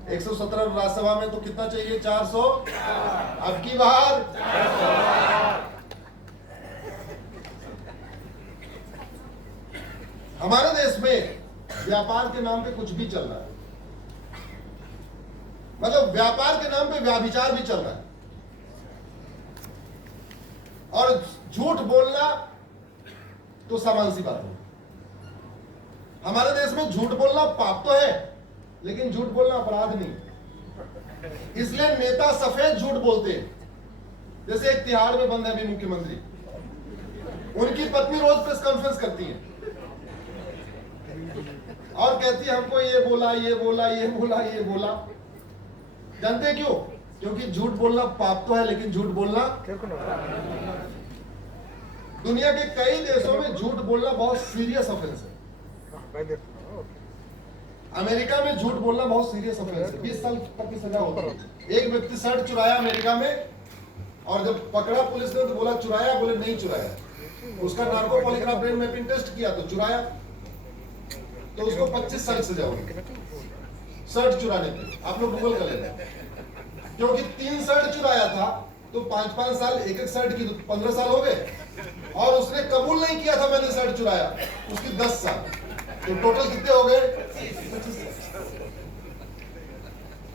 117 राज्यसभा में तो कितना चाहिए, 400. अब की बार हमारे देश में व्यापार के नाम पे कुछ भी चल रहा है. मतलब व्यापार के नाम पे व्याभिचार भी चल रहा है. और झूठ बोलना तो सामान्य सी बात है. हमारे देश में झूठ बोलना पाप तो है, लेकिन झूठ बोलना अपराध नहीं. इसलिए नेता सफेद झूठ बोलते हैं. जैसे एक तिहाड़ में बंद है अभी मुख्यमंत्री, उनकी पत्नी रोज प्रेस कॉन्फ्रेंस करती है और कहती है हमको ये बोला, ये बोला, ये बोला, ये बोला. जानते हैं क्यों? क्योंकि झूठ बोलना पाप तो है, लेकिन झूठ बोलना, दुनिया के कई देशों में झूठ बोलना बहुत सीरियस ऑफेंस है. अमेरिका में झूठ बोलना बहुत सीरियस ऑफेंस है, 20 साल तक की सजा होती है. एक व्यक्ति शर्ट चुराया अमेरिका में, और जब पकड़ा पुलिस ने तो बोला चुराया, बोले नहीं चुराया. उसका narco polygraph brain mapping test किया तो चुराया, तो उसको 25 साल सजा होगी शर्ट चुराने की. आप लोग गूगल कर लेना, क्योंकि 3 शर्ट चुराया था तो 5-5 साल, एक शर्ट की 15 साल हो गए, और उसने कबूल नहीं किया था मैंने शर्ट चुराया, उसकी 10 साल, तो टोटल कितने हो गए, 25 साल.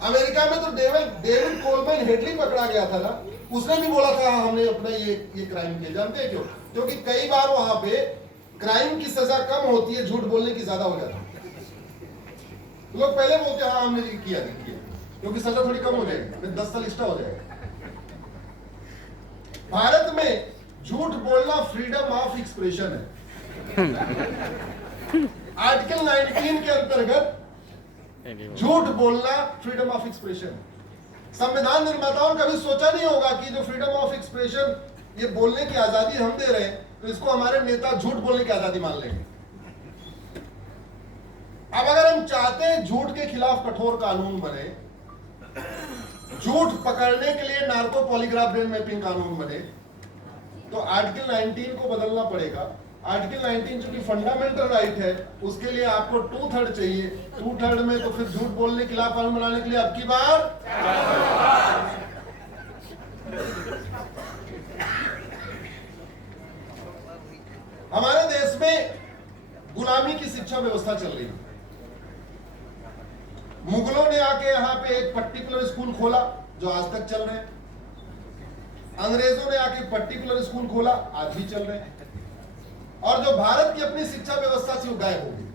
अमेरिका में तो डेविड कोलमैन हेडली पकड़ा गया था ना, उसने भी बोला था हमने अपना ये क्राइम किया. जानते हैं क्यों? क्योंकि कई बार वहां पे क्राइम की सजा कम होती है, झूठ बोलने की ज्यादा हो जाती है. लोग पहले बोलते हैं हाँ हमने किया, क्योंकि सजा थोड़ी कम हो जाएगी, 10 साल एक्स्ट्रा हो जाएगा. भारत में झूठ बोलना फ्रीडम ऑफ एक्सप्रेशन है। आर्टिकल 19 के अंतर्गत झूठ बोलना फ्रीडम ऑफ एक्सप्रेशन है। संविधान निर्माताओं ने कभी सोचा नहीं होगा कि जो फ्रीडम ऑफ एक्सप्रेशन, ये बोलने की आजादी हम दे रहे हैं, तो इसको हमारे नेता झूठ बोलने की आजादी मान लेंगे। अब अगर हम चाहते हैं झूठ के खिलाफ कठोर कानून बने, झूठ पकड़ने के लिए नार्को पॉलीग्राफ ब्रेन मैपिंग कानून बने, तो आर्टिकल 19 को बदलना पड़ेगा। आर्टिकल 19 जो कि फंडामेंटल राइट है, उसके लिए आपको 2/3 चाहिए। 2/3 में तो फिर झूठ बोलने के खिलाफ कानून बनाने के लिए अब की बार हमारे देश में गुलामी की शिक्षा व्यवस्था चल रही है। मुगलों ने आके यहाँ पे एक पर्टिकुलर स्कूल खोला जो आज तक चल रहे हैं। अंग्रेजों ने आके पर्टिकुलर स्कूल खोला, आज भी चल रहे हैं। और जो भारत की अपनी शिक्षा व्यवस्था थी वो गायब हो गई।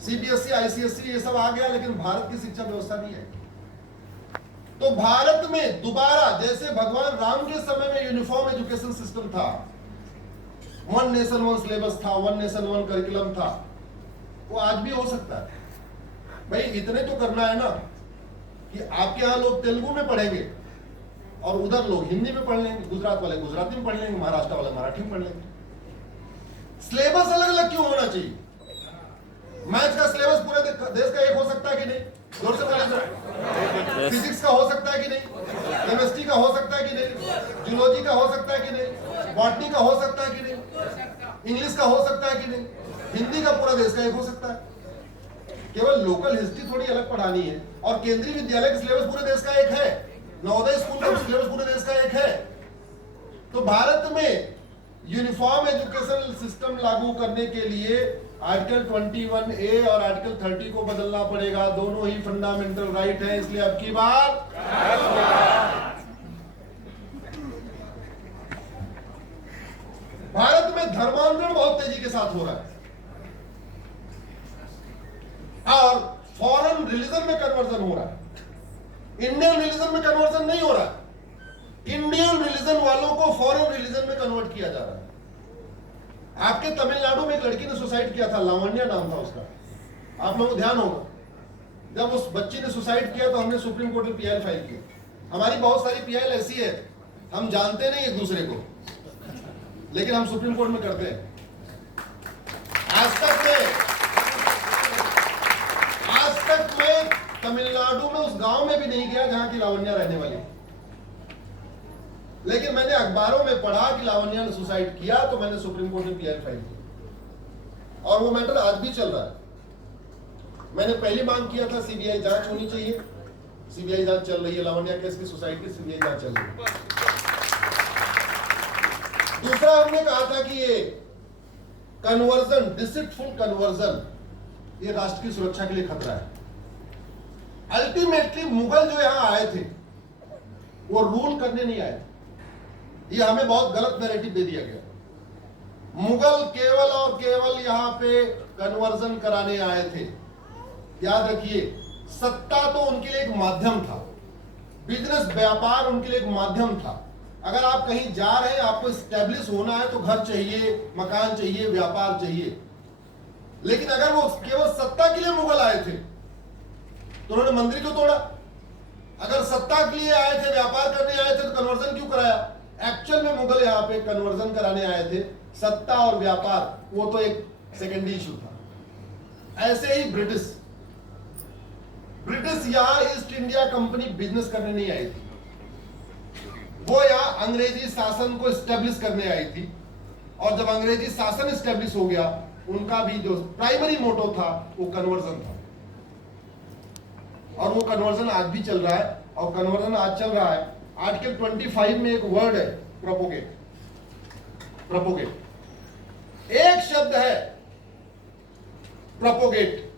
सीबीएसई, आईसीएसई ये सब आ गया, लेकिन भारत की शिक्षा व्यवस्था नहीं है। तो भारत में दोबारा जैसे भगवान राम के समय में यूनिफॉर्म एजुकेशन सिस्टम था, 1 नेशन 1 सिलेबस था, 1 नेशन 1 करिकुलम था, वो आज भी हो सकता है। भाई इतने तो करना है ना कि आपके यहां लोग तेलुगु में पढ़ेंगे और उधर लोग हिंदी में पढ़ लेंगे, गुजरात वाले गुजराती में पढ़ लेंगे, महाराष्ट्र वाले मराठी में पढ़ लेंगे। सिलेबस अलग अलग क्यों होना चाहिए? मैथ्स का सिलेबस पूरे देश का एक हो सकता है कि नहीं? जोर से बोलिए सर। फिजिक्स का हो सकता है कि नहीं? केमिस्ट्री का हो सकता है कि नहीं? जूलॉजी का हो सकता है कि नहीं? बॉटनी का हो सकता है कि नहीं? इंग्लिश का हो सकता है कि नहीं? हिंदी का पूरा देश का एक हो सकता है। केवल लोकल हिस्ट्री थोड़ी अलग पढ़ानी है। और केंद्रीय विद्यालय का सिलेबस पूरे देश का एक है, नवोदय स्कूल का सिलेबस पूरे देश का एक है। तो भारत में यूनिफॉर्म एजुकेशन सिस्टम लागू करने के लिए आर्टिकल 21A और आर्टिकल 30 को बदलना पड़ेगा। दोनों ही फंडामेंटल राइट है, इसलिए अब की बार भारत में धर्मांतरण बहुत तेजी के साथ हो रहा है और फॉरेन रिलीजन में कन्वर्जन हो रहा है। इंडियन रिलीजन में कन्वर्जन नहीं हो रहा है। इंडियन रिलीजन वालों को फॉरेन रिलीजन में कन्वर्ट किया जा रहा है। आपके तमिलनाडु में एक लड़की ने सुसाइड किया था, लावण्या नाम था उसका, आप लोगों को ध्यान होगा। जब उस बच्ची ने सुसाइड किया तो हमने सुप्रीम कोर्ट में पीआईएल फाइल किया। हमारी बहुत सारी पीआईएल ऐसी है, हम जानते नहीं एक दूसरे को, लेकिन हम सुप्रीम कोर्ट में करते हैं। आज तक मैं तमिलनाडु में उस गांव में भी नहीं गया जहां की लावण्या रहने वाली, लेकिन मैंने अखबारों में पढ़ा कि लावण्या ने सुसाइड किया, तो मैंने सुप्रीम कोर्ट में पीआईएल फाइल किया और वो मैटर आज भी चल रहा है। मैंने पहली मांग किया था सीबीआई जांच होनी चाहिए, सीबीआई जांच चल रही है। लावण्या केस की सुसाइड की सीबीआई जांच चल रही है। दूसरा हमने कहा था कि ये कन्वर्जन, डिसिप्टफुल कन्वर्जन, ये राष्ट्र की सुरक्षा के लिए खतरा है। अल्टीमेटली मुगल जो यहां आए थे वो रूल करने नहीं आए थे। ये हमें बहुत गलत नैरेटिव दे दिया गया। मुगल केवल और केवल यहां पे कन्वर्जन कराने आए थे। याद रखिए, सत्ता तो उनके लिए एक माध्यम था, बिजनेस व्यापार उनके लिए एक माध्यम था। अगर आप कहीं जा रहे हैं, आपको स्टैब्लिश होना है तो घर चाहिए, मकान चाहिए, व्यापार चाहिए। लेकिन अगर वो केवल सत्ता के लिए मुगल आए थे तो उन्होंने मंदिर क्यों तोड़ा? अगर सत्ता के लिए आए थे, व्यापार करने आए थे, तो कन्वर्जन क्यों कराया? एक्चुअल में मुगल यहाँ पे कन्वर्जन कराने आए थे। सत्ता और व्यापार वो तो एक सेकेंडरी इशू था। ऐसे ही ब्रिटिश यहां ईस्ट इंडिया कंपनी बिजनेस करने नहीं आई थी, वो यहां अंग्रेजी शासन को स्टैब्लिश करने आई थी। और जब अंग्रेजी शासन स्टैब्लिश हो गया, उनका भी जो प्राइमरी मोटो था वो कन्वर्जन था। और वो कन्वर्जन आज भी चल रहा है। और कन्वर्जन आज चल रहा है, आर्टिकल 25 में एक वर्ड है प्रोपोगेट। प्रोपोगेट एक शब्द है, प्रोपोगेट।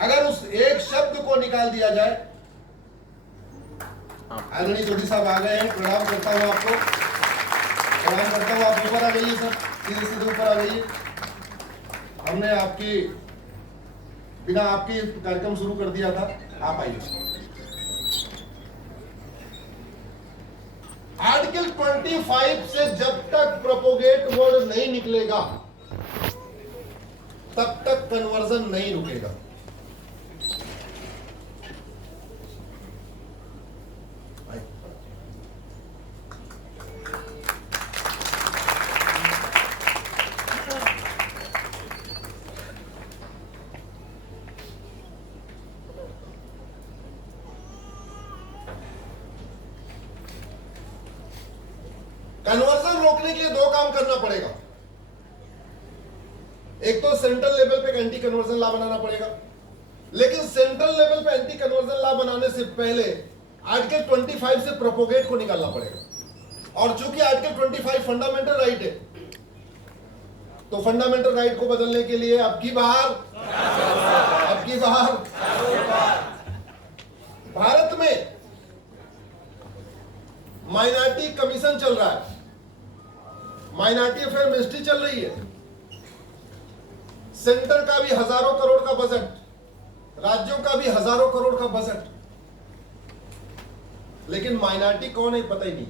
अगर उस एक शब्द को निकाल दिया जाए, आदरणीय जोशी साहब आ गए हैं, प्रणाम करता हूं आपको, प्रणाम करता हूं। आप ऊपर आ जाइए सर, सीधे सीधे ऊपर आ जाइए। हमने आपकी बिना आपके कार्यक्रम शुरू कर दिया था, आप आइए। आर्टिकल 25 से जब तक प्रोपोगेट वर्ड नहीं निकलेगा तब तक कन्वर्जन नहीं रुकेगा। कन्वर्जन रोकने के लिए दो काम करना पड़ेगा। एक तो सेंट्रल लेवल पे एंटी कन्वर्जन लॉ बनाना पड़ेगा, लेकिन सेंट्रल लेवल पे एंटी कन्वर्जन लॉ बनाने से पहले आर्टिकल 25 से प्रोपोगेट को निकालना पड़ेगा। और चूंकि आर्टिकल 25 फंडामेंटल राइट है, तो फंडामेंटल राइट को बदलने के लिए अब की बार भारत में माइनॉरिटी कमीशन चल रहा है, माइनॉरिटी अफेयर मिनिस्ट्री चल रही है, सेंटर का भी हजारों करोड़ का बजट, राज्यों का भी हजारों करोड़ का बजट, लेकिन माइनॉरिटी कौन है पता ही नहीं।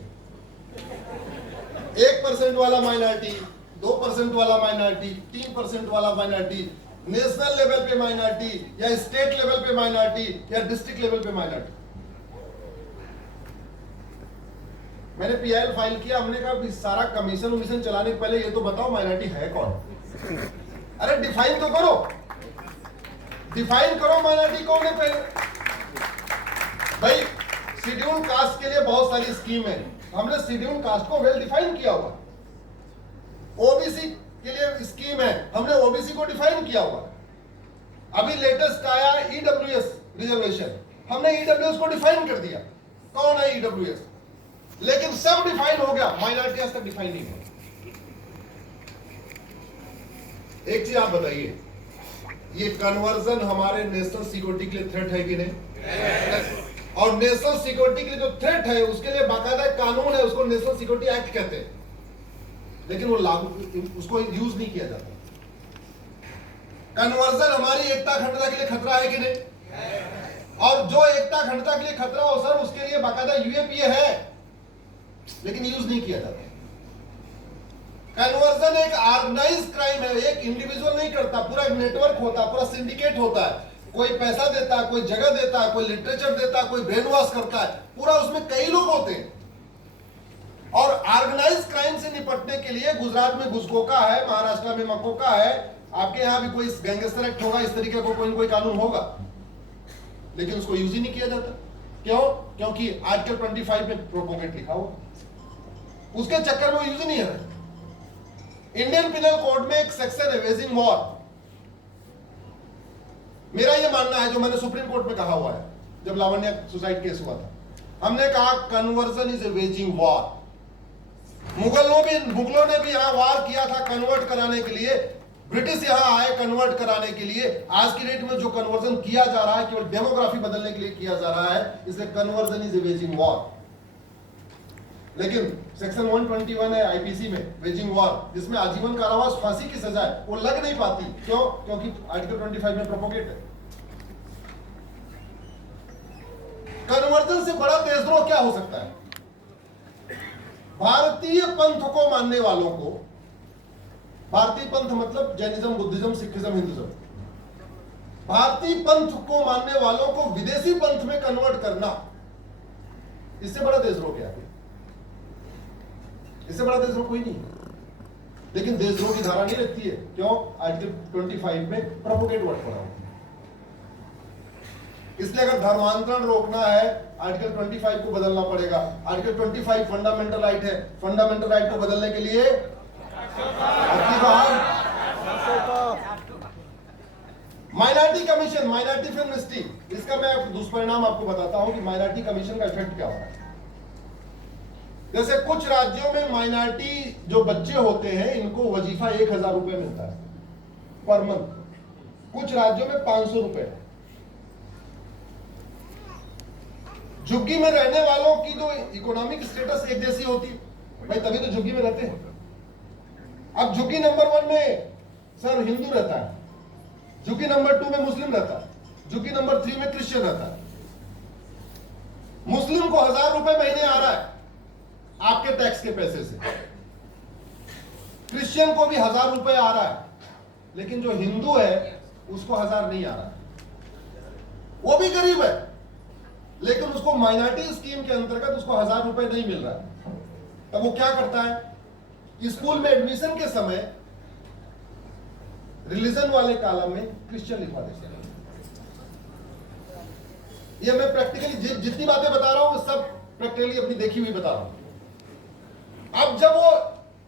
1% वाला माइनॉरिटी, 2% वाला माइनॉरिटी, 3% वाला माइनॉरिटी, नेशनल लेवल पे माइनॉरिटी या स्टेट लेवल पे माइनॉरिटी या डिस्ट्रिक्ट लेवल पे माइनॉरिटी। मैंने पीआईएल फाइल किया, हमने कहा सारा कमीशन चलाने के पहले ये तो बताओ माइनॉरिटी है कौन। अरे डिफाइन तो करो, डिफाइन करो माइनॉरिटी कौन है पहले। भाई शेड्यूल कास्ट के लिए बहुत सारी स्कीम है, हमने शेड्यूल कास्ट को वेल डिफाइन किया हुआ। ओबीसी के लिए स्कीम है, हमने ओबीसी को डिफाइन किया हुआ। अभी लेटेस्ट आया ईडब्ल्यूएस रिजर्वेशन, हमने ईडब्ल्यूएस को डिफाइन कर दिया कौन है ईडब्ल्यूएस, लेकिन सब डिफाइन हो गया, माइनॉरिटी आज तक डिफाइन नहीं है। एक चीज आप बताइए, ये कन्वर्जन हमारे नेशनल सिक्योरिटी के लिए थ्रेट है कि नहीं? और नेशनल सिक्योरिटी के लिए जो थ्रेट है उसके लिए बाकायदा कानून है, उसको नेशनल सिक्योरिटी एक्ट कहते हैं, लेकिन वो लागू उसको यूज नहीं किया जाता। कन्वर्जन हमारी एकता अखंडता के लिए खतरा है कि नहीं? और जो एकता अखंडता के लिए खतरा हो सर, उसके लिए बाकायदा यूएपीए है, लेकिन यूज नहीं किया जाता। कन्वर्जन एक ऑर्गेनाइज क्राइम है, एक इंडिविजुअल नहीं करता, पूरा एक नेटवर्क होता है, पूरा सिंडिकेट होता है। कोई पैसा देता है, कोई जगह देता है, कोई लिटरेचर देता है, कोई ब्रेन वॉश करता है, पूरा उसमें कई लोग होते हैं। और ऑर्गेनाइज क्राइम से निपटने के लिए गुजरात में गुजकोका है, महाराष्ट्र में मकोका है, आपके यहां भी कोई गैंगस्टर एक्ट होगा, इस तरीके का कोई कानून होगा, लेकिन उसको यूज ही नहीं किया जाता। क्यों? क्योंकि आर्टिकल 25 में प्रोपोगेट लिखा हुआ, उसके चक्कर में वो यूज नहीं है। इंडियन पिनल कोड में एक सेक्शन है वेजिंग वॉर। मेरा ये मानना है, जो मैंने सुप्रीम कोर्ट में कहा हुआ है जब लावण्य सुसाइड केस हुआ था, हमने कहा conversion is a waging war. मुगलों ने भी यहां वार किया था कन्वर्ट कराने के लिए, ब्रिटिश यहां आए कन्वर्ट कराने के लिए। आज की डेट में जो कन्वर्जन किया जा रहा है केवल डेमोग्राफी बदलने के लिए किया जा रहा है, इसलिए conversion is a waging war. लेकिन सेक्शन 121 है आईपीसी में वेजिंग वॉर, जिसमें आजीवन कारावास फांसी की सजा है, वो लग नहीं पाती। क्यों? क्योंकि आर्टिकल 25 में प्रोपोगेट है। कन्वर्जन से बड़ा देशद्रोह क्या हो सकता है? भारतीय पंथ को मानने वालों को, भारतीय पंथ मतलब जैनिज्म, बुद्धिज्म, सिखिज्म, हिंदुज्म, भारतीय पंथ को मानने वालों को विदेशी पंथ में कन्वर्ट करना, इससे बड़ा देशद्रोह क्या है? इससे बड़ा देशद्रोह कोई नहीं है। लेकिन देशद्रोह की धारा नहीं लगती है। क्यों? आर्टिकल 25 में प्रोपोगेट वर्ड पड़ा हुआ। इसलिए अगर धर्मांतरण रोकना है, आर्टिकल 25 को बदलना पड़ेगा। आर्टिकल 25 फंडामेंटल राइट है, फंडामेंटल राइट को बदलने के लिए minority commission, minority affair ministry, इसका मैं दुष्परिणाम आपको बताता हूं कि माइनॉरिटी कमीशन का इफेक्ट क्या होगा। जैसे कुछ राज्यों में माइनॉरिटी जो बच्चे होते हैं, इनको वजीफा 1000 रुपए मिलता है पर मंथ, कुछ राज्यों में 500 रुपए। झुग्गी में रहने वालों की जो इकोनॉमिक स्टेटस एक जैसी होती है, भाई तभी तो झुग्गी में रहते हैं। अब झुग्गी नंबर 1 में सर हिंदू रहता है, झुग्गी नंबर 2 में मुस्लिम रहता है, झुग्गी नंबर 3 में क्रिश्चियन रहता है। मुस्लिम को 1000 रुपए महीने आ रहा है, आपके टैक्स के पैसे से। क्रिश्चियन को भी 1000 रुपए आ रहा है, लेकिन जो हिंदू है उसको 1000 नहीं आ रहा। वो भी गरीब है, लेकिन उसको माइनॉरिटी स्कीम के अंतर्गत उसको 1000 रुपए नहीं मिल रहा है। तब वो क्या करता है कि स्कूल में एडमिशन के समय रिलीजन वाले कॉलम में क्रिश्चियन लिखवा देते हैं। ये मैं प्रैक्टिकली जितनी बातें बता रहा हूं सब प्रैक्टिकली अपनी देखी हुई बता रहा हूं। अब जब वो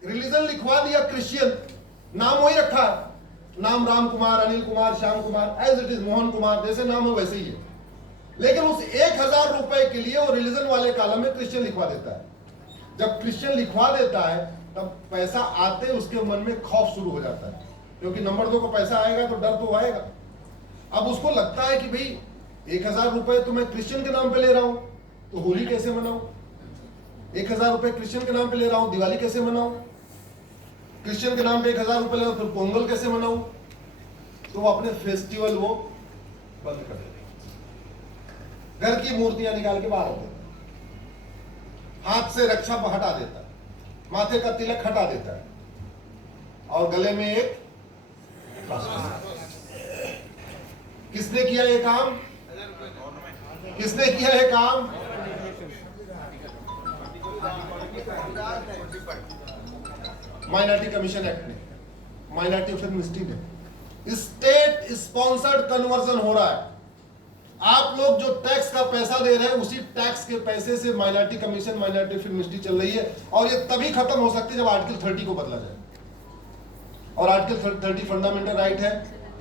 रिलीजन लिखवा दिया क्रिश्चियन, नाम वही रखा, नाम Ram Kumar, Anil Kumar, Shyam Kumar, as it is, Mohan Kumar, जैसे नाम हो वैसे ही है, लेकिन उस 1000 रुपए के लिए वो रिलीजन वाले कॉलम में क्रिश्चियन लिखवा देता है। जब क्रिश्चियन लिखवा देता है तब पैसा आते उसके मन में खौफ शुरू हो जाता है, क्योंकि नंबर 2 को पैसा आएगा तो डर तो आएगा। अब उसको लगता है कि भाई 1000 रुपए तो मैं क्रिश्चियन के नाम पे ले रहा हूं, तो होली कैसे मनाऊं? 1000 रुपए क्रिश्चियन के नाम पे ले रहा हूं, दिवाली कैसे मनाऊं? क्रिश्चियन के नाम पे 1000 रुपए ले रहा हूं, फिर पोंगल कैसे मनाऊं? तो वो अपने फेस्टिवल वो बंद कर देते, घर की मूर्तियां निकाल के बाहर होते, हाथ से रक्षा हटा देता है, माथे का तिलक हटा देता है, और गले में एक। किसने किया ये काम? किसने किया ये काम? माइनॉरिटी कमीशन एक्ट ने, माइनॉरिटी ऑफ एथनिसिटी ने। स्टेट स्पॉन्सर्ड कन्वर्जन हो रहा है। आप लोग जो टैक्स का पैसा दे रहे हैं उसी टैक्स के पैसे से minority commission, minority of ethnicity चल रही है, और ये तभी खत्म हो सकती है जब आर्टिकल 30 को बदला जाए। और आर्टिकल 30 फंडामेंटल राइट है,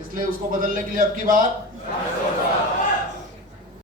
इसलिए उसको बदलने के लिए अब की बार